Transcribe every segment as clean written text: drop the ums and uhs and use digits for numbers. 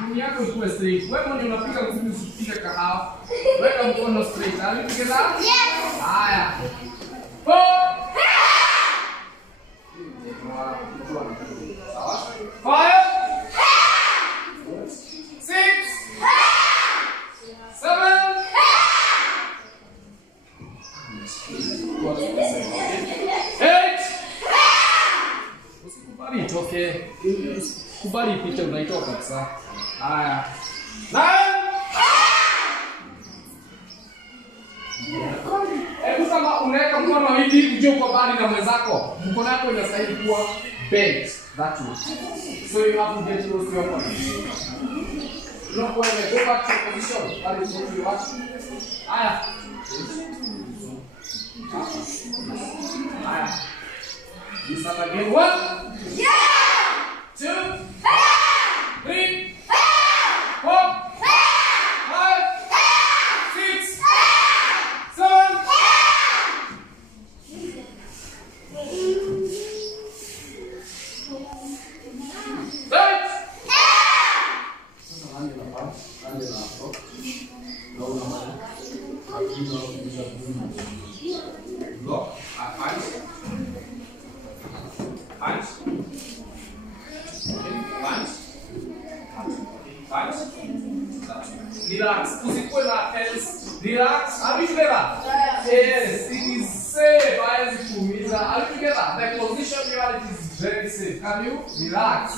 Mguu yako ikuwe straight. Wewe mwenye unapiga mguu usipige kahawa. Weka mkono straight. Are you together? Yes. Haya. 4. Sawa? 5. 6. 7. 8. Usikubali itoke. Kubali ipite unaitoka kabisa. Haya. 9. Hebu kama unaweka mkono hivi uje uko mbali na mwenzako, mkono wako inastahili kuwa bent that way. So you have to get close to your opponent. Not when you go back to your position. That is what you watch. Haya. Haya. You start again. 1. Yeah. 2. 3. 4. 5. 6. 7. 8. Relax. Usikue na tense. Relax. Are you together? Yes. It is safe. Haiwezi kuumiza. Are you together? The position you are is very safe. Can you relax?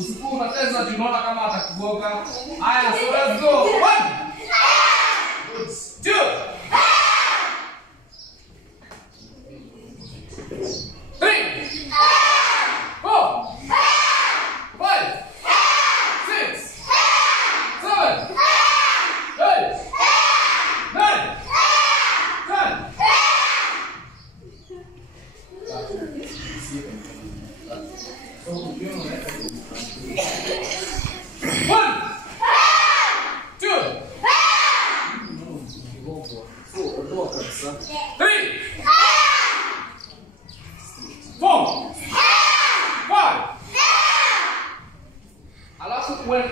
Usikue na tense na tunaona kama atakugonga. Haya, so let's go. 1. Good. 2. 3. 4. 5. 6. 7. 8. 9. 10. One. 2. 3. 4. 5.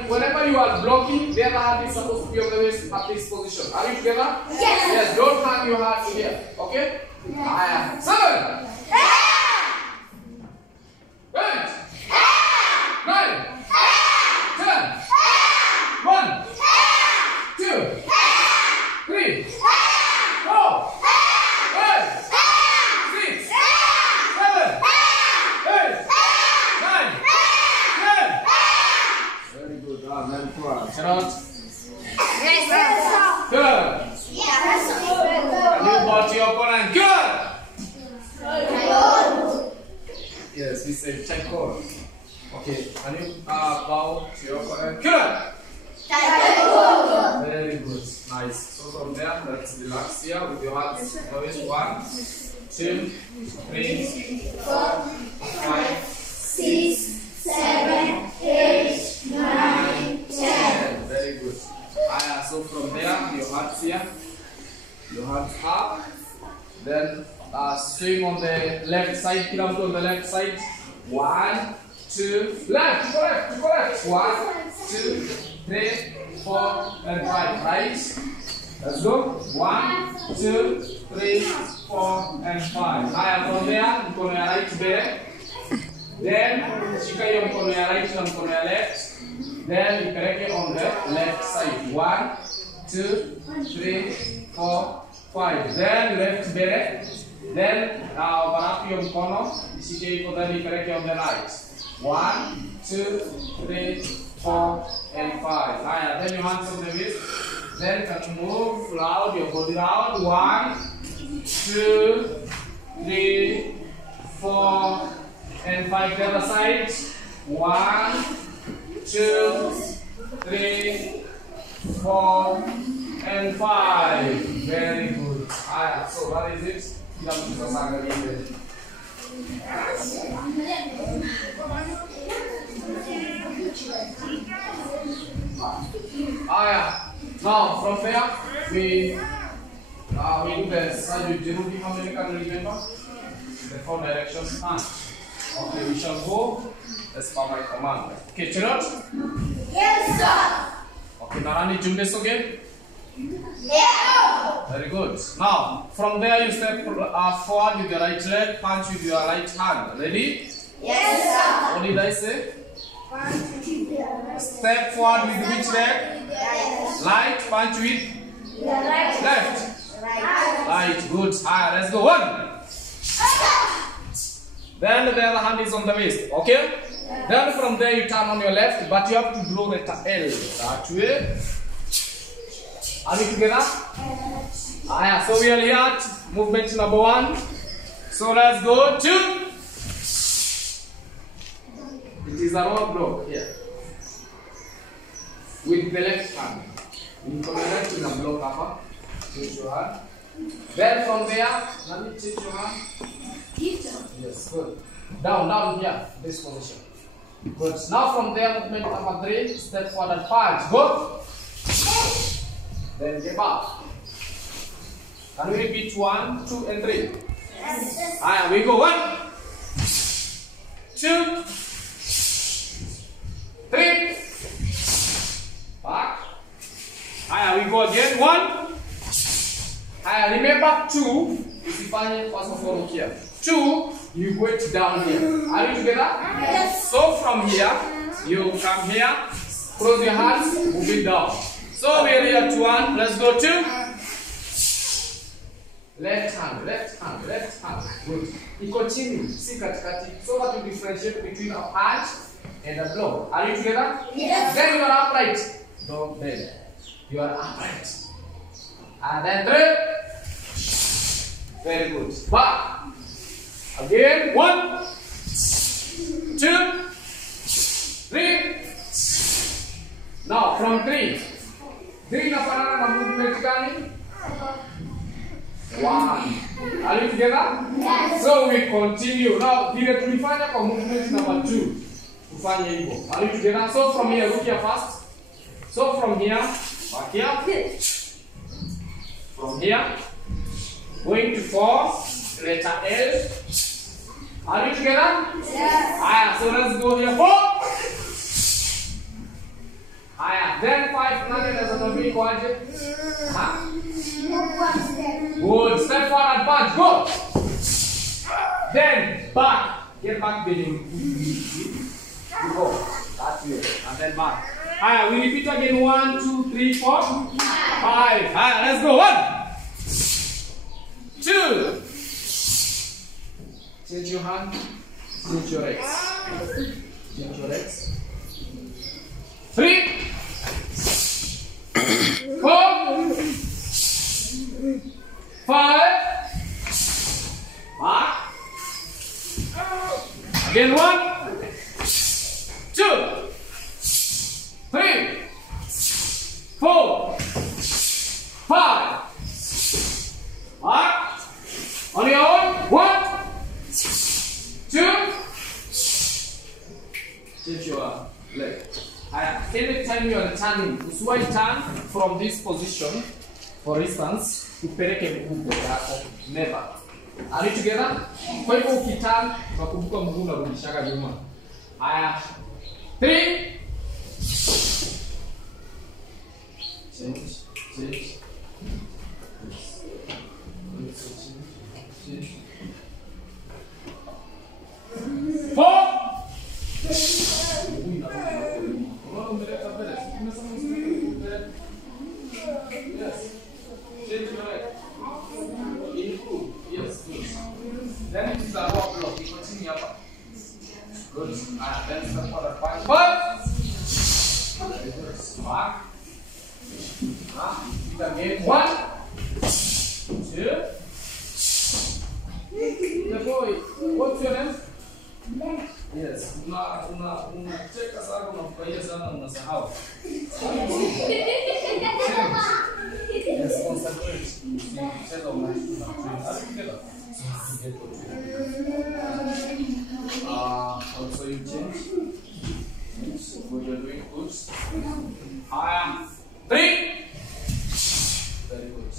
Whenever you are blocking, the other hand is supposed to be on the waist at this position. Are you together? Yes. Yes. Don't hang your hand here. Okay? Yeah. 7. 8. 9. 10. 1. 2. 3. 4. 5. 6. 7. 8. 9. 10. Very good. Then shut out. Yes, sir. Good. Yes, sir. You bought your opponent. Good. Yes, we say tiekuondo. Okay, can you bow to your opponent? Good. Tiekuondo. Very good. Nice. So from there, let's relax here with your hands. Always 1, 2, 3, 4, 5, 6, 7, 8, 9, 10. Very good. So from there, your hands here, your hands up, then swing on the left side, kiramtu on the left side. 1, 2, left, correct. 1, 2, 3, 4, and 5. Right? Let's go. 1, 2, 3, 4, and 5. From there, mkono ya right there. Then shika hiyo mkono ya right na mkono ya left. Then ipeleke on the left side. 1, 2, 3, 4, 5. Then left bere. Then barafu hiyo mkono ishike hivyo, then ipeleke on the right. 1, 2, 3, 4, and 5. Then your hands on the wrist. Then can move loud your body loud. 1, 2, 3, 4, and 5. The other side. 1, 2, 3, 4, and 5. Very good. So what is it? Now from there we we do the side with zero. How many can you remember? The 4 directions. Okay, we shall go as per my command. Okay, Chirot? Yes, sir. Okay, Narani, do this again? Yeah. Very good. Now, from there you step forward with your right leg, punch with your right hand. Ready? Yes, sir. What did I say? Step forward with which leg? Right, punch with left. Right, good. Let's go. 1. Then the other hand is on the waist. Okay? Then from there you turn on your left, but you have to draw the L. That way. Are we together? So we are here at movement number 1. So let's go 2. It is a roll block here. With the left hand. You come left in a block upper. Change your hand. Then from there, let me change your hand. Yes, good. Down here, this position. Good. Now from there, movement number 3, step forward and punch. Go. Then get back. Can we repeat 1, 2, and 3? Yes. We go 1, 2, 3. Back. We go again. 1. Remember 2. Usifanye first of all here. 2, you go it down here. Are you together? Yes. So from here, you come here, close your hands, move it down. So we are here to 1. Let's go 2. Left hand. Good. You continue. See katikati. So that you differentiate between a punch and a blow. Are you together? Yes. Then you are upright. Don't bend. You are upright. And then 3. Very good. Back. Again. 1, 2, 3. Now from 3. 3 inafanana na movement gani? 1. Are you together? Yes. So we continue. Now vile tulifanya kwa movement number 2. Tufanye hivyo. Are you together? So from here, look here first. So from here, back here. From here, going to 4, letter L. Are you together? Yes. So let's go here. 4. Then 5. Nani anazungumzia kwaje? Good. Step forward and punch. Go. Then back. Get back the you go. That's it. And then back. We repeat again. 1, 2, 3, 4, 5. Let's go. 1, 2. Change your hand. Change your legs. Change your legs. 3, 4, 5. Back. Again 1, 2, 3, 4, 5. Back. On your own. 1, 2. Change your leg. Every time you are turning, usiwahi turn from this position, for instance, upeleke mguu yako. Never. Are you together? Kwa hivyo ukiturn, unakumbuka mguu unarudishaga nyuma. 3. Change. 4. Yes. Change your leg. Improve. Yes, good. Then it is a walk block. You continue up. Good. Then step forward. 5. Very good. Back. Repeat again. 1, 2. The boy. What's your name? Yes. Unacheka sana, unafurahia sana, unasahau. Yes, concentrate. Cheza unacheza. Also you change. What you're doing good. 3. Very good.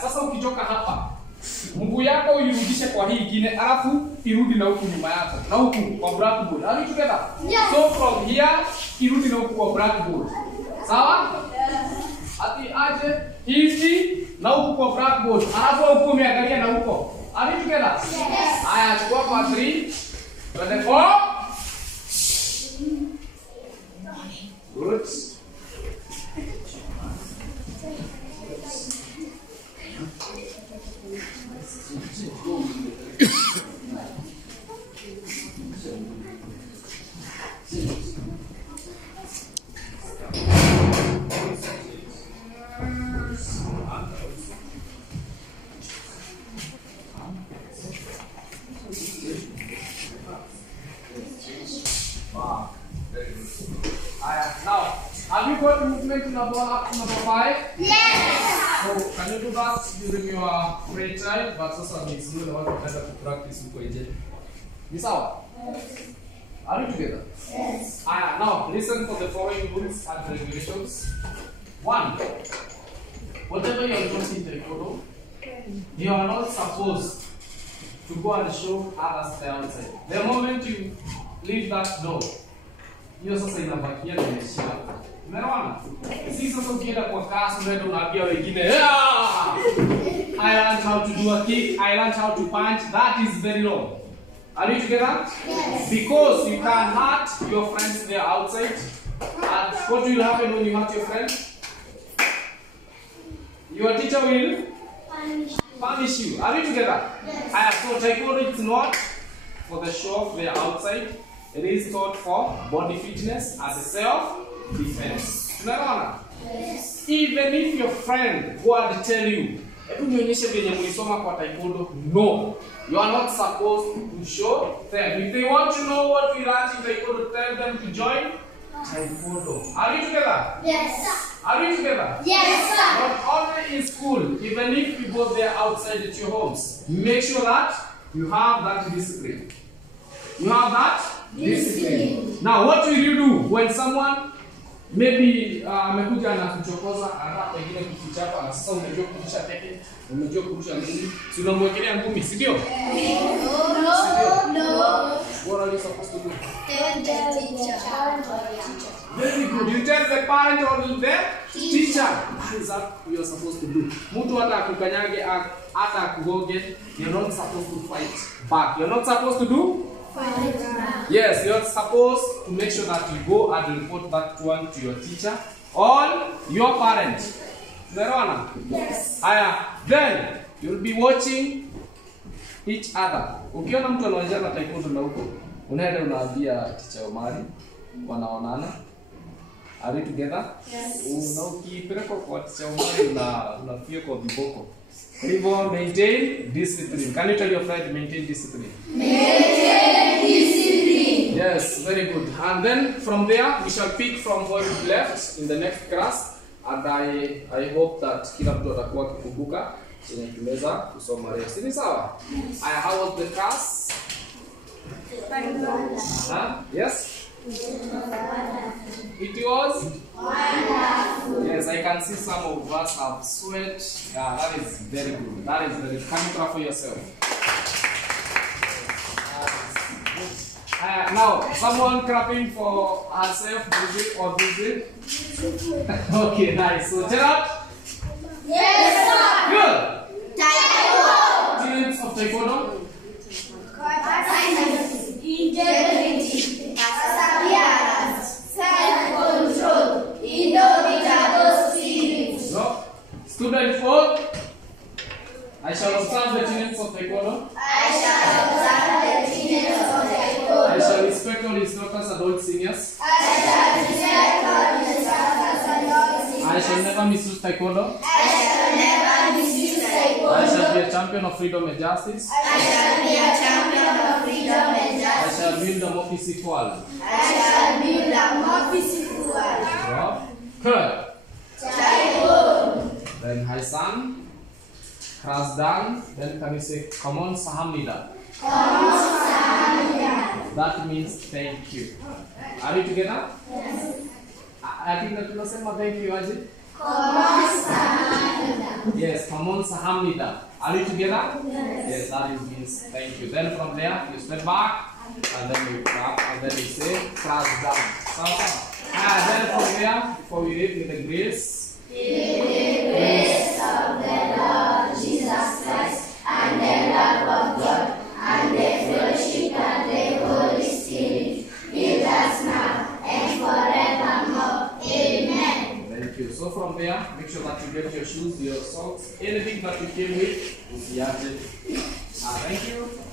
Sasa sasa ukitoka hapa, mguu yako uirudishe kwa hii ingine, alafu irudi na huku nyuma yako. Na huku kwa blackboard. Are we together? Yes. So from here, irudi na huku kwa blackboard. Sawa? Ati aje hivi na huku kwa blackboard. Alafu huku umeangalia na huko. Are we together? Yes. Haya, chukua kwa 3. 24. Good. Wow, very good. Now, have you got movement number up to number 5? Yes. So, can you do that during your free time? But also, it's really what you to practice with. Miss Awa? Are you together? Yes. Now, listen for the following rules and regulations. 1. Whatever you are doing in taekwondo, you are not supposed to go and show others the outside. The moment you leave that door, hiyo sasa inabakia nimeshia. Umeona? Si sasa ukienda kwa class unaenda unaambia wengine, I learned how to do a kick, I learned how to punch. That is very wrong. Are you together? Yes. Because you can hurt your friends there outside. And what will happen when you hurt your friend? Your teacher will punish you. Are you together? Yes. So taekwondo is not for the show of the outside. It is taught for body fitness and self-defense. Unaona? Yes. Even if your friend go and tell you, hebu nionyeshe venye mlisoma kwa taekwondo. No. You are not supposed to show them. If they want to know what we learned in taekwondo, tell them to join taekwondo. Are you together? Yes. Are you together? Yes, sir. Not only in school, even if you go there outside at your homes, make sure that you have that discipline. You have that discipline. Now, what will you do when someone maybe amekuja na kuchokoza, anataka pengine kukuchapa na sasa unajua kurusha teke, unajua kurusha ngumi, si unamwekelea ngumi, si ndio? No. What are you supposed to do? Tell the teacher. Very good. You tell the parent or the teacher. That is what you are supposed to do. Mtu hata akukanyage, hata akugoge, you're not supposed to fight back. You're not supposed to do? Yes, you're supposed to make sure that you go and report that one to your teacher or your parent. Verona? Yes. Then you'll be watching each other. Ukiona mtu anaongea na taekwondo na huko, unaenda unaambia teacher Omari, wanaonana. Are we together? Yes. Na ukipeleka kwa teacher Omari unafia kwa viboko. Kwa hivyo maintain discipline. Can you tell your friend maintain discipline? Maintain discipline. Yes, very good. And then from there we shall pick from what we left in the next class. And I hope that kila mtu atakuwa akikumbuka chenye tumeweza kusoma leo. Si ni sawa? How was the class? Yes? It was wonderful. Yes, I can see some of us have sweat. Yeah, that is very good. That is very good. Can you clap for yourself? Now, someone clapping for herself, busy or busy? Okay, nice. So, Gerard? Yes, sir. Good. Taekwondo. Students of taekwondo? Integrity, perseverance, self-control, indomitable spirit. No. Student 4? I shall observe the tenets of taekwondo. I shall observe the tenets of taekwondo. I shall respect all instructors and all seniors. I shall respect all instructors and all seniors. I shall never misuse taekwondo. I shall never misuse taekwondo. I shall be a champion of freedom and justice. I shall be a champion of freedom and I justice. shall build a more peaceful world. I shall build a more peaceful world. Good. Taekwondo. Then Hai San. Kras Dan. Then can you say, come on, Sahamnida. That means thank you. Are you together? Yes. I think that tunasema thank you aje? Come on, Sahamnida. Yes, Kamon Sahamnida. Are you together? Yes, that is means thank you. Then from there, you step back, and then you clap, and then you say, cross down. And then from there, before we read with the grace. In the grace of the Lord Jesus Christ, and the love of God, and the fellowship of the Holy Spirit, be with us now and forevermore. Amen. Thank you. So from there, make sure that you get your shoes, your socks, anything that you came with, thank you.